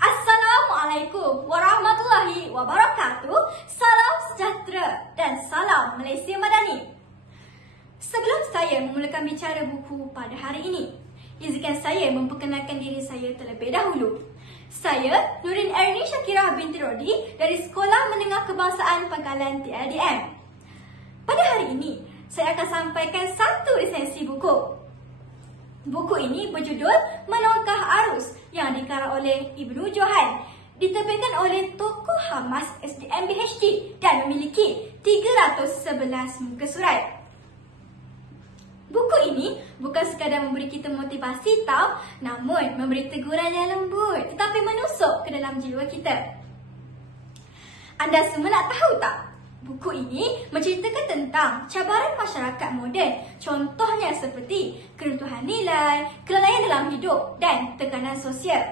Assalamualaikum warahmatullahi wabarakatuh. Salam sejahtera dan salam Malaysia Madani. Sebelum saya memulakan bicara buku pada hari ini, izinkan saya memperkenalkan diri saya terlebih dahulu. Saya Nurin Erni Syakirah binti Rodi dari Sekolah Menengah Kebangsaan Pangkalan TLDM. Pada hari ini, saya akan sampaikan satu resensi buku. Buku ini berjudul Menongkah Arus yang dikarang oleh Ibnu Johan, diterbitkan oleh Tokoh Hamas SDM BHD dan memiliki 311 muka surat. Buku ini bukan sekadar memberi kita motivasi tau, namun memberi teguran yang lembut tetapi menusuk ke dalam jiwa kita. Anda semua nak tahu tak? Buku ini menceritakan tentang cabaran masyarakat moden, contohnya seperti keruntuhan nilai, kelalaian dalam hidup dan tekanan sosial.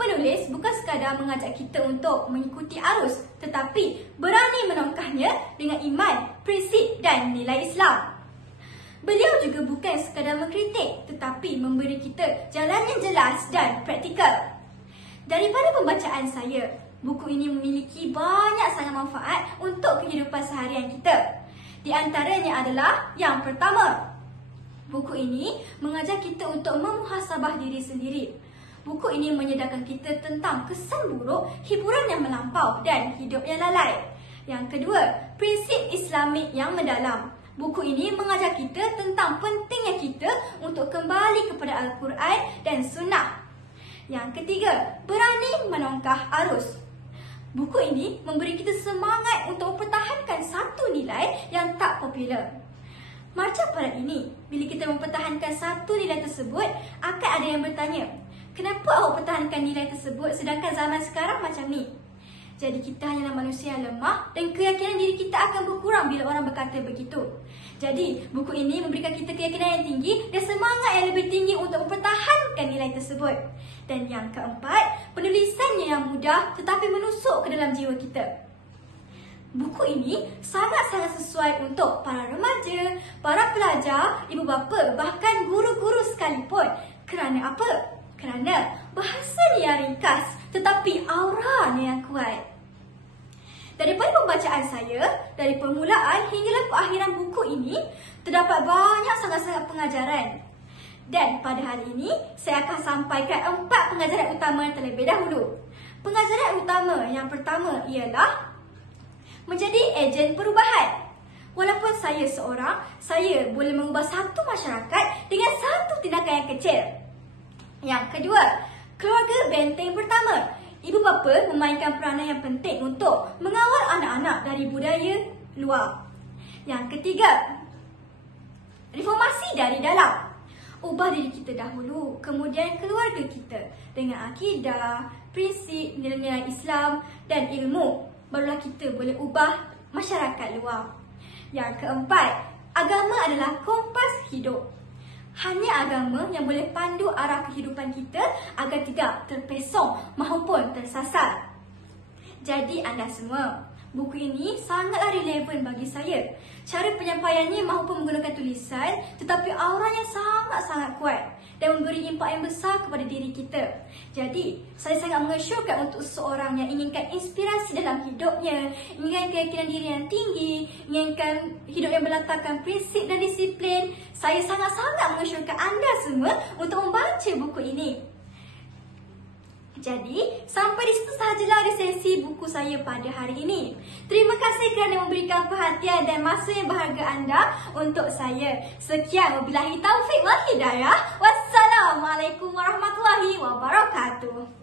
Penulis bukan sekadar mengajak kita untuk mengikuti arus, tetapi berani menongkahnya dengan iman, prinsip dan nilai Islam. Beliau juga bukan sekadar mengkritik, tetapi memberi kita jalan yang jelas dan praktikal. Daripada pembacaan saya, buku ini memiliki banyak sangat manfaat untuk kehidupan seharian kita. Di antaranya adalah yang pertama, buku ini mengajar kita untuk memuhasabah diri sendiri. Buku ini menyedarkan kita tentang kesan buruk, hiburan yang melampau dan hidup yang lalai. Yang kedua, prinsip Islamik yang mendalam. Buku ini mengajar kita tentang pentingnya kita untuk kembali kepada Al-Quran dan Sunnah. Yang ketiga, berani menongkah arus. Buku ini memberi kita semangat untuk mempertahankan satu nilai yang tak popular. Macam pada ini, bila kita mempertahankan satu nilai tersebut, akan ada yang bertanya, kenapa awak pertahankan nilai tersebut sedangkan zaman sekarang macam ni? Jadi kita hanyalah manusia yang lemah dan keyakinan diri kita akan berkurang bila orang berkata begitu. Jadi, buku ini memberikan kita keyakinan yang tinggi dan semangat yang lebih tinggi untuk mempertahankan nilai tersebut. Dan yang keempat, penulisannya yang mudah tetapi menusuk ke dalam jiwa kita. Buku ini sangat-sangat sesuai untuk para remaja, para pelajar, ibu bapa, bahkan guru-guru sekalipun. Kerana apa? Kerana bahasanya yang ringkas tetapi auranya yang kuat. Daripada pembacaan saya, dari permulaan hinggalah perakhiran buku ini, terdapat banyak sangat-sangat pengajaran. Dan pada hari ini, saya akan sampaikan 4 pengajaran utama terlebih dahulu. Pengajaran utama yang pertama ialah menjadi ejen perubahan. Walaupun saya seorang, saya boleh mengubah satu masyarakat dengan satu tindakan yang kecil. Yang kedua, keluarga benteng pertama. Ibu bapa memainkan peranan yang penting untuk mengawal anak-anak dari budaya luar. Yang ketiga, reformasi dari dalam. Ubah diri kita dahulu, kemudian keluarga kita dengan akidah, prinsip, nilai-nilai Islam dan ilmu. Barulah kita boleh ubah masyarakat luar. Yang keempat, agama adalah kompas hidup. Hanya agama yang boleh pandu arah kehidupan kita agar tidak terpesong maupun tersasar. Jadi anda semua, buku ini sangatlah relevan bagi saya. Cara penyampaiannya maupun menggunakan tulisan tetapi auranya sangat-sangat kuat dan memberi impak yang besar kepada diri kita. Jadi, saya sangat mengesyorkan untuk seseorang yang inginkan inspirasi dalam hidupnya, inginkan keyakinan diri yang tinggi, inginkan hidup yang berlatarkan prinsip dan disiplin. Saya sangat-sangat mengesyorkan anda semua untuk membaca buku ini. Jadi, sampai di situ sahajalah resensi buku saya pada hari ini. Terima kasih kerana memberikan perhatian dan masa yang berharga anda untuk saya. Sekian, wabillahi taufiq wal hidayah. Wassalamualaikum warahmatullahi wabarakatuh.